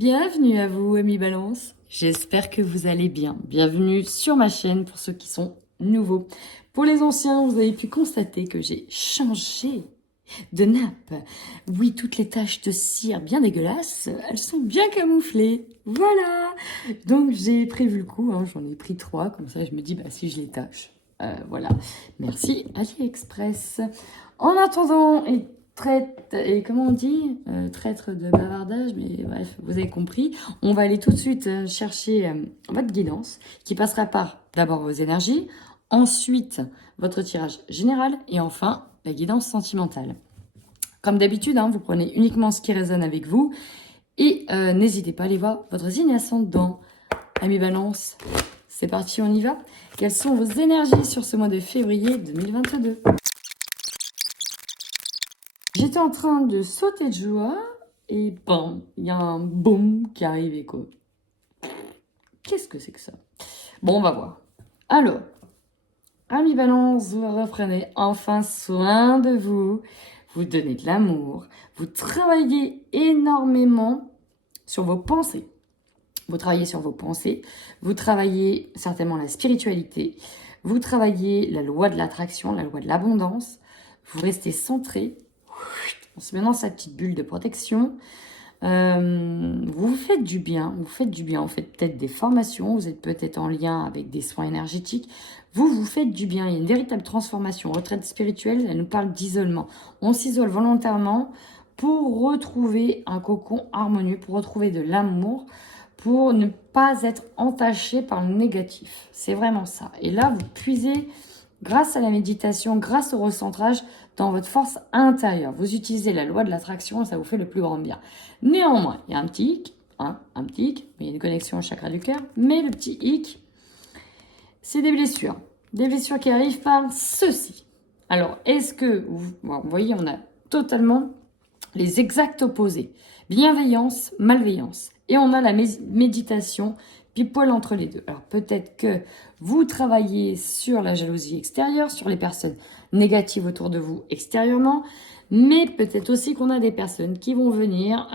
Bienvenue à vous, amis Balance. J'espère que vous allez bien. Bienvenue sur ma chaîne pour ceux qui sont nouveaux. Pour les anciens, vous avez pu constater que j'ai changé de nappe. Oui, toutes les taches de cire bien dégueulasses, elles sont bien camouflées. Voilà. Donc j'ai prévu le coup, j'en ai pris 3, comme ça je me dis, si je les tâche. Voilà. Merci AliExpress. En attendant, et comment on dit, traître de bavardage, mais bref, vous avez compris. On va aller tout de suite chercher votre guidance, qui passera par d'abord vos énergies, ensuite votre tirage général, et enfin la guidance sentimentale. Comme d'habitude, vous prenez uniquement ce qui résonne avec vous, et n'hésitez pas à aller voir votre signe ascendant. Amis Balance, c'est parti, on y va. Quelles sont vos énergies sur ce mois de février 2022? J'étais en train de sauter de joie et bam, il y a un boum qui arrive et quoi. Qu'est-ce que c'est que ça? Bon, on va voir. Alors, amis Balance, vous reprenez enfin soin de vous. Vous donnez de l'amour. Vous travaillez énormément sur vos pensées. Vous travaillez sur vos pensées. Vous travaillez certainement la spiritualité. Vous travaillez la loi de l'attraction, la loi de l'abondance. Vous restez centré. On se met dans sa petite bulle de protection. Vous vous faites du bien. Vous faites peut-être des formations. Vous êtes peut-être en lien avec des soins énergétiques. Vous faites du bien. Il y a une véritable transformation. Retraite spirituelle, elle nous parle d'isolement. On s'isole volontairement pour retrouver un cocon harmonieux, pour retrouver de l'amour, pour ne pas être entaché par le négatif. C'est vraiment ça. Et là, vous puisez, grâce à la méditation, grâce au recentrage, dans votre force intérieure. Vous utilisez la loi de l'attraction et ça vous fait le plus grand bien. Néanmoins, il y a un petit hic, mais il y a une connexion au chakra du cœur. Mais le petit hic, c'est des blessures. Des blessures qui arrivent par ceci. Alors, est-ce que, vous voyez, on a totalement les exacts opposés. Bienveillance, malveillance. Et on a la méditation, puis poil entre les deux. Alors peut-être que vous travaillez sur la jalousie extérieure, sur les personnes négatives autour de vous extérieurement, mais peut-être aussi qu'on a des personnes qui vont venir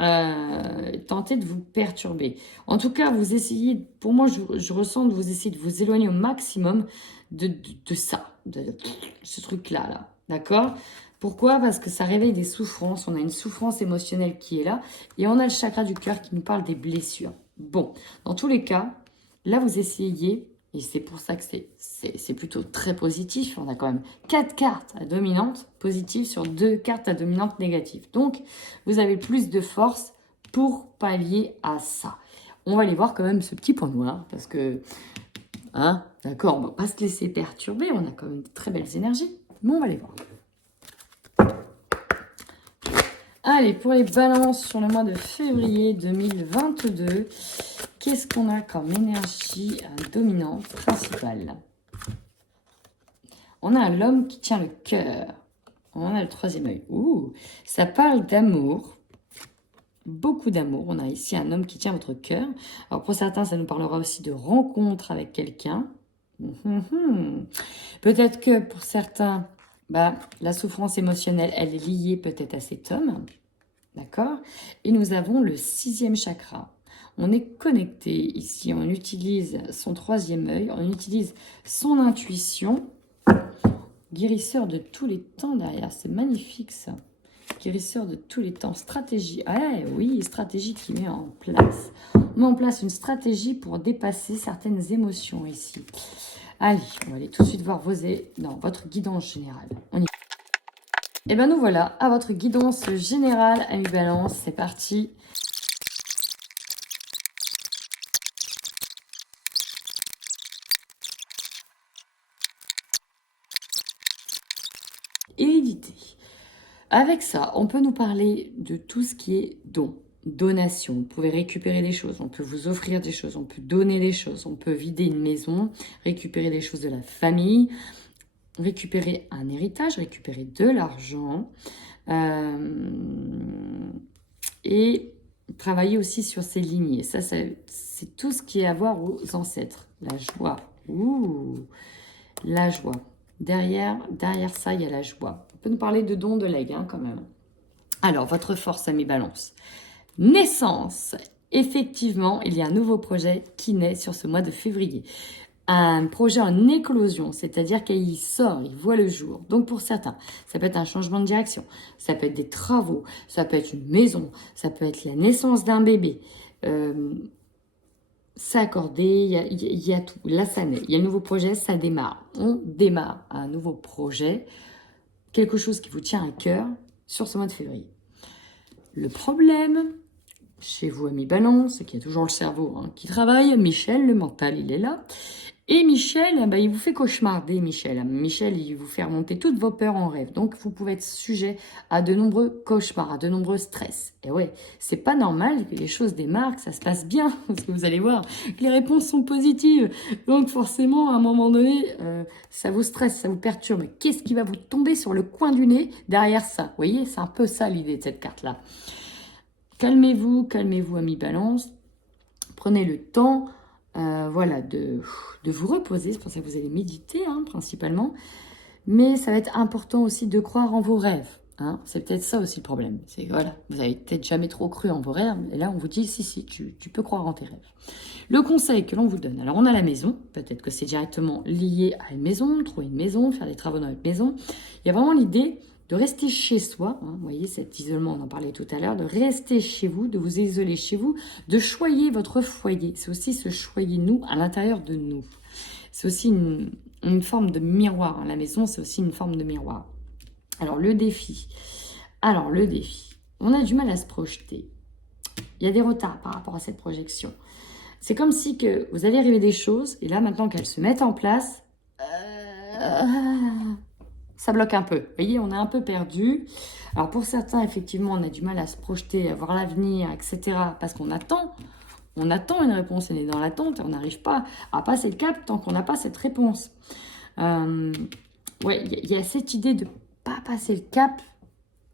tenter de vous perturber. En tout cas, vous essayez, pour moi, je ressens que vous essayez de vous éloigner au maximum de ça, de ce truc-là, là. D'accord ? Pourquoi? Parce que ça réveille des souffrances. On a une souffrance émotionnelle qui est là. Et on a le chakra du cœur qui nous parle des blessures. Bon, dans tous les cas, là, vous essayez, et c'est pour ça que c'est plutôt très positif. On a quand même 4 cartes à dominante positive sur 2 cartes à dominante négative. Donc, vous avez plus de force pour pallier à ça. On va aller voir quand même ce petit point noir, parce que, d'accord, on ne va pas se laisser perturber. On a quand même de très belles énergies. Mais on va les voir. Allez, pour les balances sur le mois de février 2022, qu'est-ce qu'on a comme énergie dominante principale? On a l'homme qui tient le cœur. On a le 3e œil. Ouh, ça parle d'amour. Beaucoup d'amour. On a ici un homme qui tient votre cœur. Alors pour certains, ça nous parlera aussi de rencontre avec quelqu'un. Peut-être que pour certains, la souffrance émotionnelle, elle est liée peut-être à cet homme. D'accord? Et nous avons le 6e chakra. On est connecté ici. On utilise son 3e œil. On utilise son intuition. Guérisseur de tous les temps derrière. C'est magnifique ça. Guérisseur de tous les temps. Stratégie. Oui, stratégie qui met en place. On met en place une stratégie pour dépasser certaines émotions ici. Allez, on va aller tout de suite voir votre guidance générale. On y va. Et bien nous voilà à votre guidance générale, amis Balance. C'est parti. Hérédité. Avec ça, on peut nous parler de tout ce qui est don, donation. Vous pouvez récupérer des choses, on peut vous offrir des choses, on peut donner des choses, on peut vider une maison, récupérer des choses de la famille, récupérer un héritage, récupérer de l'argent et travailler aussi sur ses lignées. Ça, c'est tout ce qui est à voir aux ancêtres. La joie. Ouh, la joie. Derrière ça, il y a la joie. On peut nous parler de dons, de legs quand même. Alors, votre force, amis Balance. Naissance effectivement, il y a un nouveau projet qui naît sur ce mois de février. Un projet en éclosion, c'est-à-dire qu'il sort, il voit le jour. Donc pour certains, ça peut être un changement de direction, ça peut être des travaux, ça peut être une maison, ça peut être la naissance d'un bébé. C'est accordé, il y a tout. Là, ça naît. Il y a un nouveau projet, ça démarre. On démarre un nouveau projet, quelque chose qui vous tient à cœur sur ce mois de février. Le problème, chez vous, amis Balance, c'est qu'il y a toujours le cerveau qui travaille. Michel, le mental, il est là. Et Michel, il vous fait cauchemarder, Michel. Michel, il vous fait remonter toutes vos peurs en rêve. Donc, vous pouvez être sujet à de nombreux cauchemars, à de nombreux stress. Et ouais, c'est pas normal que les choses démarrent, que ça se passe bien. Parce que vous allez voir que les réponses sont positives. Donc, forcément, à un moment donné, ça vous stresse, ça vous perturbe. Mais qu'est-ce qui va vous tomber sur le coin du nez derrière ça? Vous voyez, c'est un peu ça l'idée de cette carte-là. Calmez-vous, amis Balance. Prenez le temps de vous reposer. C'est pour ça que vous allez méditer principalement. Mais ça va être important aussi de croire en vos rêves. C'est peut-être ça aussi le problème. C'est voilà, vous avez peut-être jamais trop cru en vos rêves. Et là, on vous dit, si, tu peux croire en tes rêves. Le conseil que l'on vous donne. Alors, on a la maison. Peut-être que c'est directement lié à une maison, trouver une maison, faire des travaux dans votre maison. Il y a vraiment l'idée de rester chez soi, vous voyez cet isolement, on en parlait tout à l'heure, de rester chez vous, de vous isoler chez vous, de choyer votre foyer. C'est aussi se choyer nous à l'intérieur de nous. C'est aussi une forme de miroir. La maison, c'est aussi une forme de miroir. Alors, le défi. On a du mal à se projeter. Il y a des retards par rapport à cette projection. C'est comme si que vous allez arriver des choses, et là, maintenant qu'elles se mettent en place, ça bloque un peu. Vous voyez, on est un peu perdu. Alors pour certains, effectivement, on a du mal à se projeter, à voir l'avenir, etc. Parce qu'on attend. On attend une réponse, on est dans l'attente et on n'arrive pas à passer le cap tant qu'on n'a pas cette réponse. Il y a cette idée de ne pas passer le cap.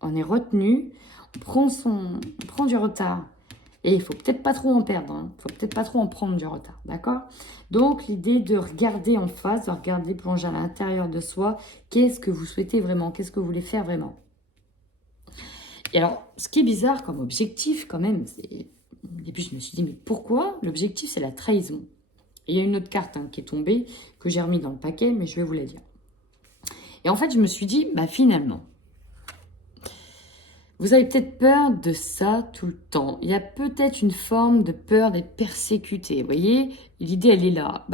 On est retenu, on prend du retard. Et il ne faut peut-être pas trop en perdre, il ne faut peut-être pas trop en prendre du retard, d'accord? Donc, l'idée de regarder en face, de regarder plonger à l'intérieur de soi, qu'est-ce que vous souhaitez vraiment, qu'est-ce que vous voulez faire vraiment? Et alors, ce qui est bizarre comme objectif, quand même, c'est... Au début, je me suis dit, mais pourquoi? L'objectif, c'est la trahison. Et il y a une autre carte qui est tombée, que j'ai remis dans le paquet, mais je vais vous la dire. Et en fait, je me suis dit, finalement, vous avez peut-être peur de ça tout le temps. Il y a peut-être une forme de peur d'être persécuté. Vous voyez, l'idée, elle est là.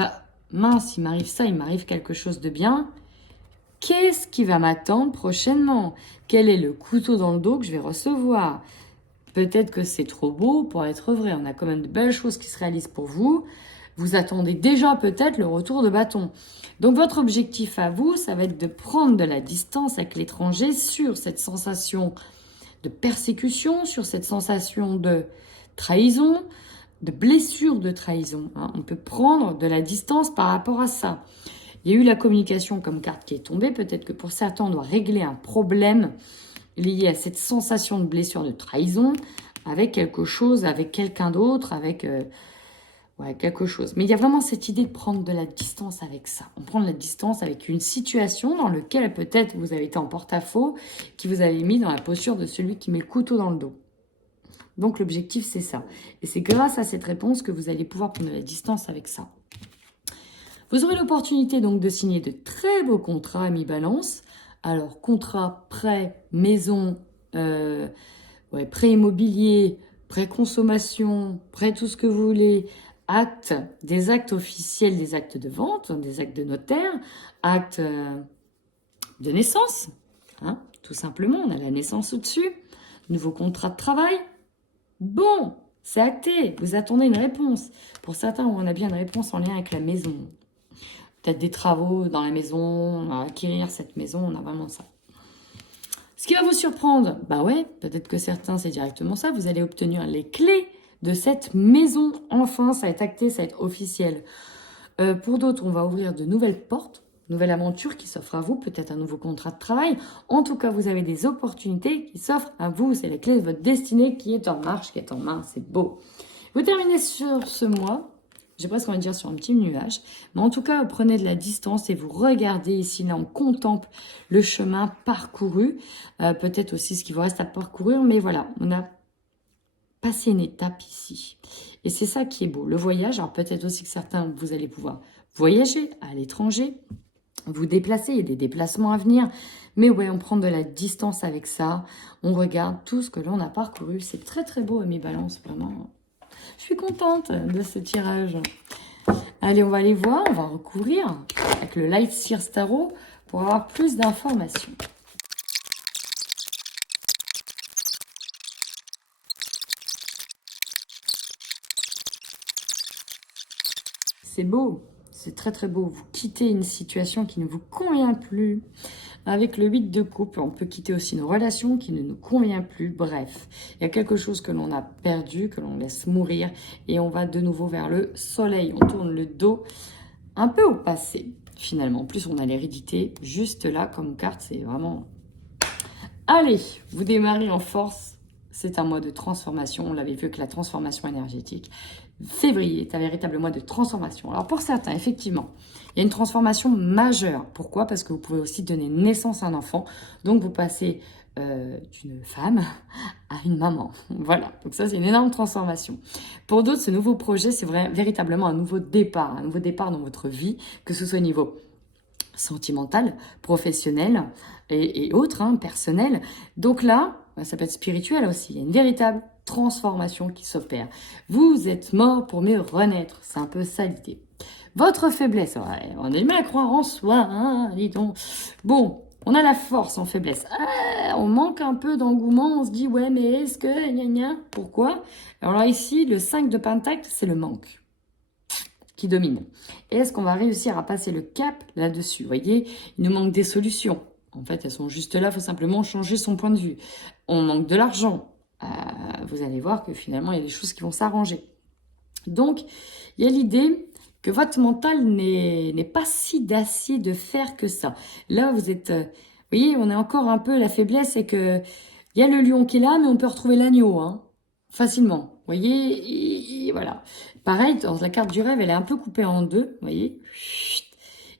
Mince, il m'arrive ça, il m'arrive quelque chose de bien. Qu'est-ce qui va m'attendre prochainement? Quel est le couteau dans le dos que je vais recevoir? Peut-être que c'est trop beau pour être vrai. On a quand même de belles choses qui se réalisent pour vous. Vous attendez déjà peut-être le retour de bâton. Donc votre objectif à vous, ça va être de prendre de la distance avec l'étranger sur cette sensation de persécution, sur cette sensation de trahison, de blessure de trahison. On peut prendre de la distance par rapport à ça. Il y a eu la communication comme carte qui est tombée. Peut-être que pour certains, on doit régler un problème lié à cette sensation de blessure de trahison avec quelque chose, avec quelqu'un d'autre, avec quelque chose. Mais il y a vraiment cette idée de prendre de la distance avec ça. On prend de la distance avec une situation dans laquelle peut-être vous avez été en porte-à-faux, qui vous avez mis dans la posture de celui qui met le couteau dans le dos. Donc l'objectif, c'est ça. Et c'est grâce à cette réponse que vous allez pouvoir prendre de la distance avec ça. Vous aurez l'opportunité donc de signer de très beaux contrats, amis Balance. Alors, contrat, prêt, maison, prêt immobilier, prêt consommation, prêt tout ce que vous voulez, actes, des actes officiels, des actes de vente, des actes de notaire, actes de naissance, tout simplement, on a la naissance au-dessus, nouveau contrat de travail. Bon, c'est acté, vous attendez une réponse. Pour certains, on a bien une réponse en lien avec la maison. Peut-être des travaux dans la maison, acquérir cette maison, on a vraiment ça. Ce qui va vous surprendre, peut-être que certains, c'est directement ça, vous allez obtenir les clés de cette maison. Enfin, ça va être acté, ça va être officiel. Pour d'autres, on va ouvrir de nouvelles portes, nouvelle aventure qui s'offre à vous, peut-être un nouveau contrat de travail. En tout cas, vous avez des opportunités qui s'offrent à vous. C'est la clé de votre destinée qui est en marche, qui est en main. C'est beau. Vous terminez sur ce mois. J'ai presque envie de dire sur un petit nuage. Mais en tout cas, vous prenez de la distance et vous regardez ici, là, on contemple le chemin parcouru. Peut-être aussi ce qui vous reste à parcourir. Mais voilà, on a passer une étape ici. Et c'est ça qui est beau. Le voyage, alors peut-être aussi que certains, vous allez pouvoir voyager à l'étranger, vous déplacer, il y a des déplacements à venir. Mais ouais, on prend de la distance avec ça. On regarde tout ce que l'on a parcouru. C'est très très beau, Ami Balance, vraiment. Je suis contente de ce tirage. Allez, on va aller voir, on va recouvrir avec le Light Sears Tarot pour avoir plus d'informations. C'est beau, c'est très très beau. Vous quittez une situation qui ne vous convient plus. Avec le 8 de coupe, on peut quitter aussi une relation qui ne nous convient plus. Bref, il y a quelque chose que l'on a perdu, que l'on laisse mourir. Et on va de nouveau vers le soleil. On tourne le dos un peu au passé, finalement. En plus, on a l'hérédité juste là comme carte. C'est vraiment... Allez, vous démarrez en force. C'est un mois de transformation. On l'avait vu avec la transformation énergétique. Février est un véritable mois de transformation. Alors pour certains, effectivement, il y a une transformation majeure. Pourquoi? Parce que vous pouvez aussi donner naissance à un enfant. Donc vous passez d'une femme à une maman. Voilà, donc ça c'est une énorme transformation. Pour d'autres, ce nouveau projet, c'est véritablement un nouveau départ dans votre vie, que ce soit au niveau sentimental, professionnel et autres, hein, personnel. Donc là, ça peut être spirituel aussi. Il y a une véritable transformation qui s'opère. Vous êtes mort pour mieux renaître. C'est un peu ça l'idée. Votre faiblesse, ouais, on est mal à croire en soi, hein, dis donc. Bon, on a la force en faiblesse. On manque un peu d'engouement, on se dit, ouais, mais est-ce que... Gna, gna, pourquoi? Alors là, ici, le 5 de Pentacle, c'est le manque qui domine. Et est-ce qu'on va réussir à passer le cap là-dessus? Vous voyez, il nous manque des solutions. En fait, elles sont juste là, il faut simplement changer son point de vue. On manque de l'argent. Vous allez voir que finalement, il y a des choses qui vont s'arranger. Donc, il y a l'idée que votre mental n'est pas si d'acier de fer que ça. Là, vous êtes... vous voyez, on a encore un peu la faiblesse, c'est que il y a le lion qui est là, mais on peut retrouver l'agneau, hein, facilement. Vous voyez, et voilà. Pareil, dans la carte du rêve, elle est un peu coupée en deux, vous voyez.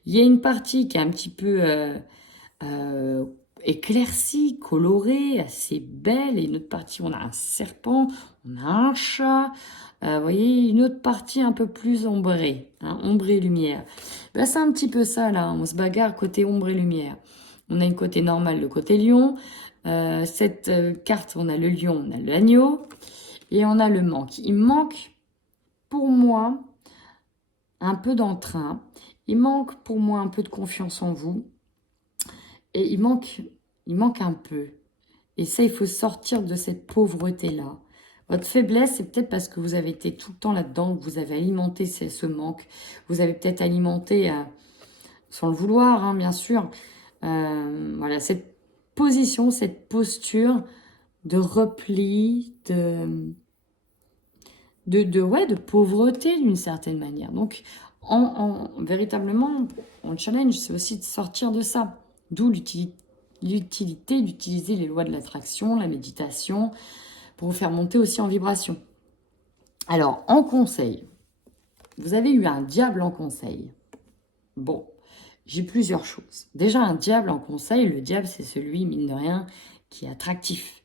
Il y a une partie qui est un petit peu éclaircie, colorée, assez belle, et une autre partie, on a un serpent, on a un chat, vous voyez, une autre partie un peu plus ombrée, hein, ombre et lumière. Ben, c'est un petit peu ça, là, on se bagarre côté ombre et lumière. On a une côté normale, le côté lion. Cette carte, on a le lion, on a l'agneau, et on a le manque. Il manque, pour moi, un peu d'entrain. Il manque, pour moi, un peu de confiance en vous. Et il manque un peu. Et ça, il faut sortir de cette pauvreté-là. Votre faiblesse, c'est peut-être parce que vous avez été tout le temps là-dedans, que vous avez alimenté ce manque. Vous avez peut-être alimenté, sans le vouloir, hein, bien sûr, voilà, cette position, cette posture de repli, de pauvreté d'une certaine manière. Donc, véritablement, en challenge, c'est aussi de sortir de ça. D'où l'utilité d'utiliser les lois de l'attraction, la méditation, pour vous faire monter aussi en vibration. Alors, en conseil, vous avez eu un diable en conseil. Bon, j'ai plusieurs choses. Déjà, un diable en conseil, le diable, c'est celui, mine de rien, qui est attractif,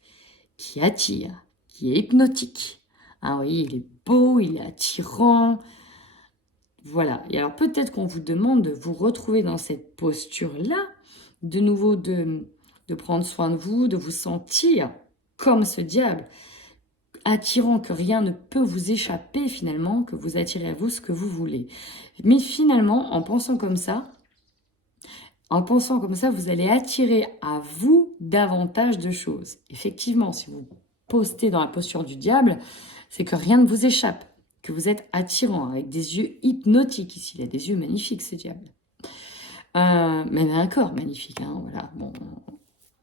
qui attire, qui est hypnotique. Ah oui, il est beau, il est attirant. Voilà. Et alors, peut-être qu'on vous demande de vous retrouver dans cette posture-là, de nouveau de prendre soin de vous, de vous sentir comme ce diable, attirant, que rien ne peut vous échapper finalement, que vous attirez à vous ce que vous voulez. Mais finalement, en pensant comme ça, vous allez attirer à vous davantage de choses. Effectivement, si vous postez dans la posture du diable, c'est que rien ne vous échappe, que vous êtes attirant, avec des yeux hypnotiques ici. Il a des yeux magnifiques, ce diable. Même un corps magnifique, hein, voilà. Bon,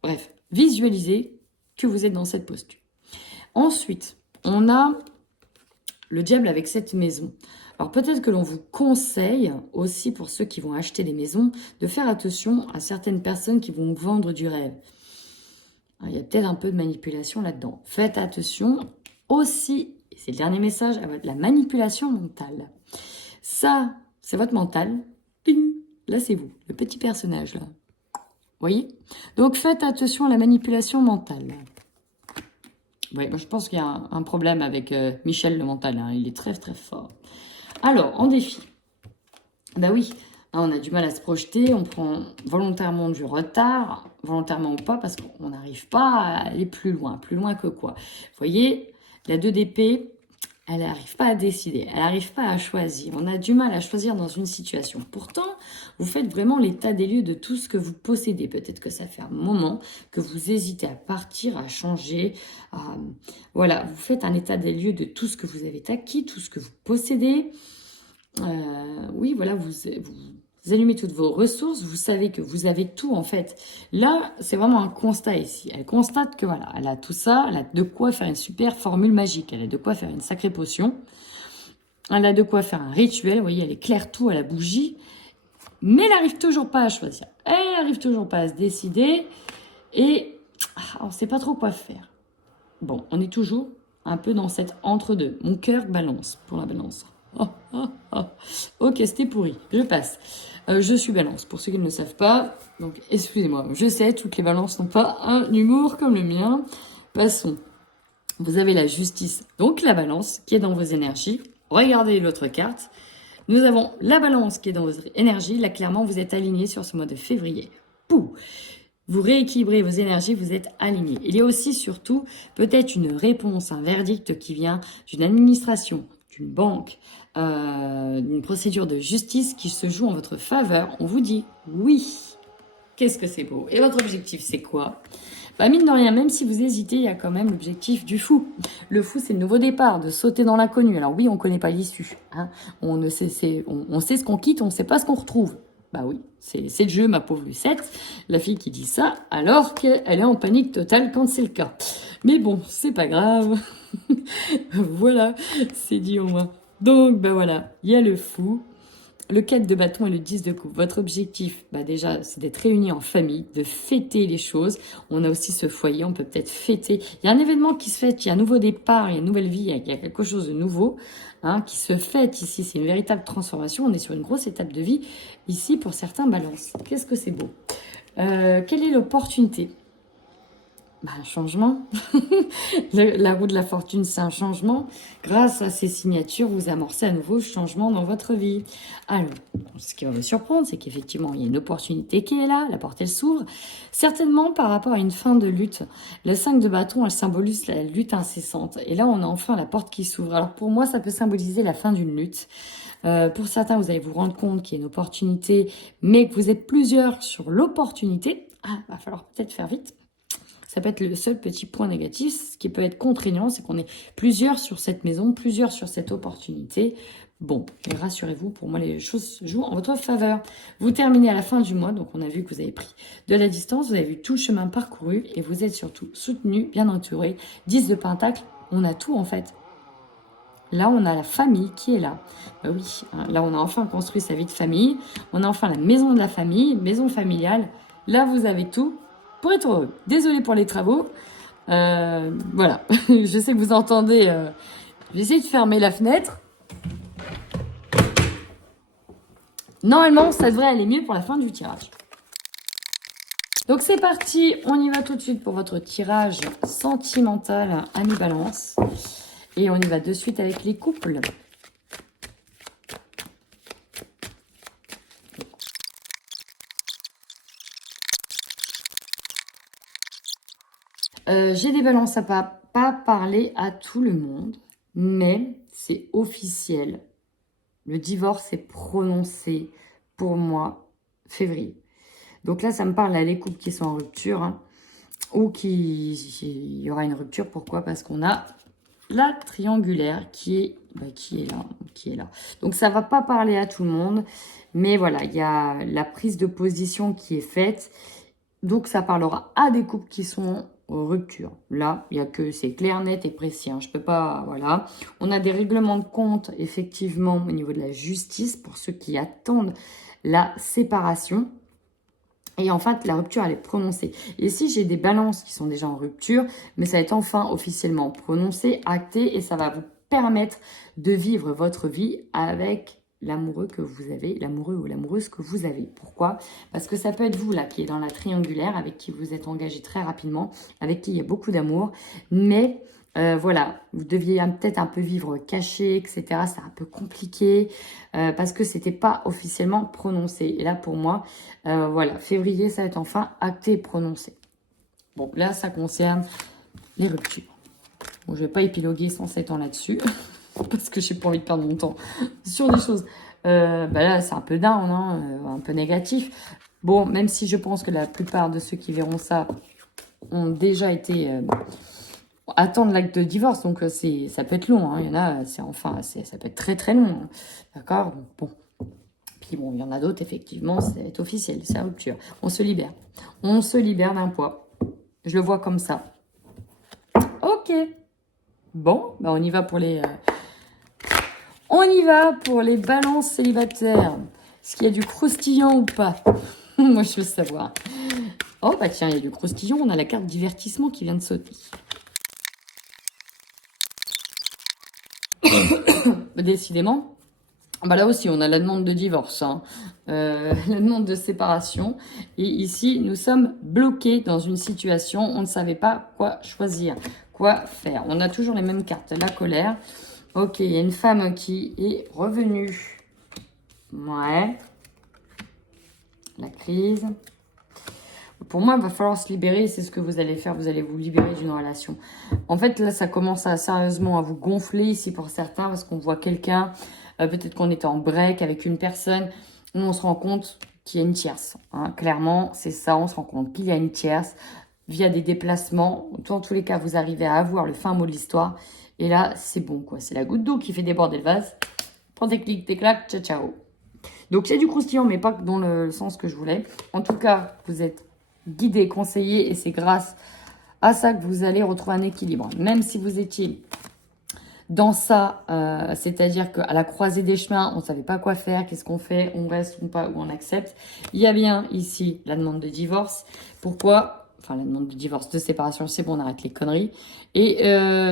bref, visualisez que vous êtes dans cette posture. Ensuite, on a le diable avec cette maison. Alors peut-être que l'on vous conseille aussi, pour ceux qui vont acheter des maisons, de faire attention à certaines personnes qui vont vendre du rêve. Alors, il y a peut-être un peu de manipulation là-dedans. Faites attention aussi, et c'est le dernier message, à la manipulation mentale. Ça, c'est votre mental. Ping, là, c'est vous, le petit personnage, là. Vous voyez? Donc, faites attention à la manipulation mentale. Ouais, moi, je pense qu'il y a un problème avec Michel le mental. Hein. Il est très, très fort. Alors, en défi. Bah oui, hein, on a du mal à se projeter. On prend volontairement du retard. Volontairement ou pas, parce qu'on n'arrive pas à aller plus loin. Plus loin que quoi? Vous voyez, la 2 d'épée, elle n'arrive pas à décider. Elle n'arrive pas à choisir. On a du mal à choisir dans une situation. Pourtant, vous faites vraiment l'état des lieux de tout ce que vous possédez. Peut-être que ça fait un moment que vous hésitez à partir, à changer. Voilà, vous faites un état des lieux de tout ce que vous avez acquis, tout ce que vous possédez. Oui, voilà, vous allumez toutes vos ressources, vous savez que vous avez tout en fait. Là, c'est vraiment un constat ici. Elle constate que voilà, elle a tout ça, elle a de quoi faire une super formule magique, elle a de quoi faire une sacrée potion, elle a de quoi faire un rituel, vous voyez, elle éclaire tout à la bougie, mais elle n'arrive toujours pas à choisir. Elle n'arrive toujours pas à se décider et on ne sait pas trop quoi faire. Bon, on est toujours un peu dans cette entre-deux. Mon cœur balance pour la balance. Ok, c'était pourri. Je passe. Je suis balance, pour ceux qui ne le savent pas. Donc, excusez-moi. Je sais, toutes les balances n'ont pas un humour comme le mien. Passons. Vous avez la justice, donc la balance, qui est dans vos énergies. Regardez l'autre carte. Nous avons la balance qui est dans vos énergies. Là, clairement, vous êtes aligné sur ce mois de février. Pouh! Vous rééquilibrez vos énergies, vous êtes aligné. Il y a aussi surtout peut-être une réponse, un verdict qui vient d'une administration, d'une banque, d'une procédure de justice qui se joue en votre faveur. On vous dit oui. Qu'est-ce que c'est beau. Et votre objectif, c'est quoi? Bah mine de rien, même si vous hésitez, il y a quand même l'objectif du fou. Le fou, c'est le nouveau départ, de sauter dans l'inconnu. Alors oui, on ne connaît pas l'issue. Hein. On sait ce qu'on quitte, on ne sait pas ce qu'on retrouve. Bah oui, c'est le jeu, ma pauvre Lucette, la fille qui dit ça, alors qu'elle est en panique totale quand c'est le cas. Mais bon, c'est pas grave. Voilà, c'est dit au moins. Donc, bah voilà, il y a le fou, le 4 de bâton et le 10 de coupe. Votre objectif, bah déjà, c'est d'être réunis en famille, de fêter les choses. On a aussi ce foyer, on peut peut-être fêter. Il y a un événement qui se fête, il y a un nouveau départ, il y a une nouvelle vie, il y a quelque chose de nouveau qui se fête ici. C'est une véritable transformation. On est sur une grosse étape de vie ici pour certains balances. Qu'est-ce que c'est beau. Quelle est l'opportunité? Bah, un changement. La roue de la fortune, c'est un changement. Grâce à ces signatures, vous amorcez à nouveau changement dans votre vie. Alors, ce qui va vous surprendre, c'est qu'effectivement, il y a une opportunité qui est là. La porte, elle s'ouvre. Certainement par rapport à une fin de lutte. Le 5 de bâton, elle symbolise la lutte incessante. Et là, on a enfin la porte qui s'ouvre. Alors, pour moi, ça peut symboliser la fin d'une lutte. Pour certains, vous allez vous rendre compte qu'il y a une opportunité, mais que vous êtes plusieurs sur l'opportunité. Va falloir peut-être faire vite. Ça peut être le seul petit point négatif. Ce qui peut être contraignant, c'est qu'on est plusieurs sur cette maison, plusieurs sur cette opportunité. Bon, et rassurez-vous, pour moi, les choses se jouent en votre faveur. Vous terminez à la fin du mois, donc on a vu que vous avez pris de la distance, vous avez vu tout le chemin parcouru et vous êtes surtout soutenu, bien entouré. 10 de Pentacle, on a tout en fait. Là, on a la famille qui est là. Bah oui, hein, là, on a enfin construit sa vie de famille. On a enfin la maison de la famille, maison familiale. Là, vous avez tout pour être heureux. Désolée pour les travaux. Voilà, je sais que vous entendez. Je vais essayer de fermer la fenêtre. Normalement, ça devrait aller mieux pour la fin du tirage. Donc c'est parti, on y va tout de suite pour votre tirage sentimental ami Balance. Et on y va de suite avec les couples. J'ai des balances à pas parler à tout le monde, mais c'est officiel. Le divorce est prononcé pour moi février. Donc là, ça me parle à les couples qui sont en rupture, hein, ou il y aura une rupture. Pourquoi? Parce qu'on a la triangulaire qui est là. Donc ça va pas parler à tout le monde, mais voilà, il y a la prise de position qui est faite. Donc ça parlera à des couples qui sont en rupture. Là, il y a que c'est clair, net et précis. Hein. Je peux pas, voilà. On a des règlements de compte effectivement au niveau de la justice pour ceux qui attendent la séparation. Et en fait, la rupture, elle est prononcée. Ici, j'ai des balances qui sont déjà en rupture, mais ça va être enfin officiellement prononcé, acté, et ça va vous permettre de vivre votre vie avec l'amoureux que vous avez, l'amoureux ou l'amoureuse que vous avez. Pourquoi? Parce que ça peut être vous là qui est dans la triangulaire, avec qui vous êtes engagé très rapidement, avec qui il y a beaucoup d'amour, mais voilà, vous deviez peut-être un peu vivre caché, etc. C'est un peu compliqué parce que c'était pas officiellement prononcé. Et là pour moi, voilà, février, ça va être enfin acté et prononcé. Bon, là ça concerne les ruptures. Bon, je vais pas épiloguer 107 ans là-dessus. Parce que j'ai pas envie de perdre mon temps sur des choses. Bah là, c'est un peu down, hein, un peu négatif. Bon, même si je pense que la plupart de ceux qui verront ça ont déjà été attendre l'acte de divorce, donc ça peut être long. Hein. Il y en a, ça peut être très très long. Hein. D'accord. Bon. Puis bon, il y en a d'autres, effectivement, c'est officiel, c'est la rupture. On se libère. On se libère d'un poids. Je le vois comme ça. Ok. Bon, bah on y va pour les... On y va pour les balances célibataires. Est-ce qu'il y a du croustillant ou pas? Moi, je veux savoir. Oh, bah tiens, il y a du croustillant. On a la carte divertissement qui vient de sauter. Décidément. Bah là aussi, on a la demande de divorce, hein. La demande de séparation. Et ici, nous sommes bloqués dans une situation. On ne savait pas quoi choisir, quoi faire. On a toujours les mêmes cartes. La colère. Ok, il y a une femme qui est revenue. Ouais. La crise. Pour moi, il va falloir se libérer. C'est ce que vous allez faire. Vous allez vous libérer d'une relation. En fait, là, ça commence sérieusement à vous gonfler ici pour certains parce qu'on voit quelqu'un. Peut-être qu'on est en break avec une personne. Nous, on se rend compte qu'il y a une tierce. Hein. Clairement, c'est ça. On se rend compte qu'il y a une tierce via des déplacements. Dans tous les cas, vous arrivez à avoir le fin mot de l'histoire. Et là, c'est bon, quoi. C'est la goutte d'eau qui fait déborder le vase. Prends tes clics, tes claques, ciao, ciao. Donc, il y a du croustillant, mais pas dans le sens que je voulais. En tout cas, vous êtes guidé, conseillé, et c'est grâce à ça que vous allez retrouver un équilibre. Même si vous étiez dans ça, c'est-à-dire qu'à la croisée des chemins, on ne savait pas quoi faire, qu'est-ce qu'on fait, on reste ou pas, ou on accepte. Il y a bien ici la demande de divorce. Pourquoi? Enfin, la demande de divorce, de séparation, c'est bon, on arrête les conneries. Et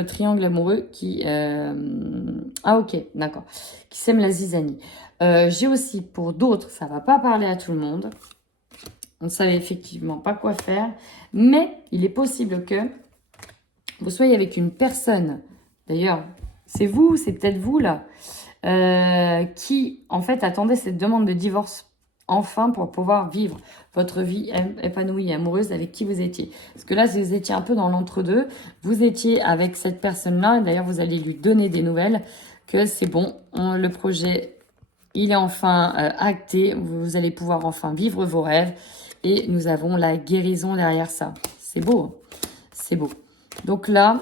triangle amoureux qui... Ah ok, d'accord. Qui sème la zizanie. J'ai aussi, pour d'autres, ça ne va pas parler à tout le monde. On ne savait effectivement pas quoi faire. Mais il est possible que vous soyez avec une personne, d'ailleurs, c'est vous, c'est peut-être vous là, qui en fait attendait cette demande de divorce enfin pour pouvoir vivre votre vie épanouie et amoureuse avec qui vous étiez. Parce que là, vous étiez un peu dans l'entre-deux, vous étiez avec cette personne-là, et d'ailleurs vous allez lui donner des nouvelles, que c'est bon, le projet, il est enfin acté, vous allez pouvoir enfin vivre vos rêves, et nous avons la guérison derrière ça. C'est beau, hein, c'est beau. Donc là,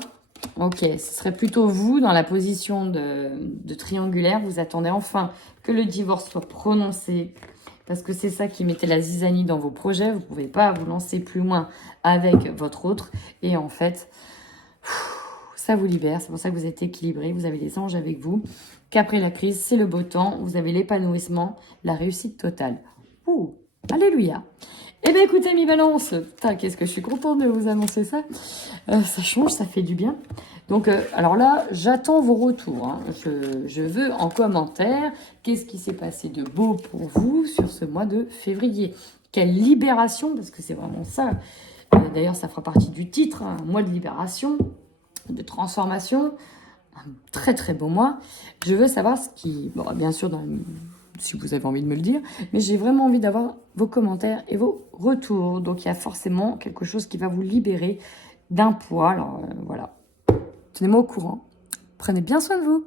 ok, ce serait plutôt vous dans la position de triangulaire. Vous attendez enfin que le divorce soit prononcé parce que c'est ça qui mettait la zizanie dans vos projets. Vous ne pouvez pas vous lancer plus loin avec votre autre. Et en fait, ça vous libère. C'est pour ça que vous êtes équilibré. Vous avez les anges avec vous. Qu'après la crise, c'est le beau temps. Vous avez l'épanouissement, la réussite totale. Ouh, alléluia. Eh bien, écoutez, mes balances, qu'est-ce que je suis contente de vous annoncer ça. Ça change, ça fait du bien. Donc, alors là, j'attends vos retours. Hein. Je veux en commentaire qu'est-ce qui s'est passé de beau pour vous sur ce mois de février. Quelle libération, parce que c'est vraiment ça. D'ailleurs, ça fera partie du titre, hein, un mois de libération, de transformation. Un très, très beau mois. Je veux savoir ce qui... Bon, bien sûr, si vous avez envie de me le dire, mais j'ai vraiment envie d'avoir vos commentaires et vos retours. Donc, il y a forcément quelque chose qui va vous libérer d'un poids. Alors, voilà. Tenez-moi au courant. Prenez bien soin de vous.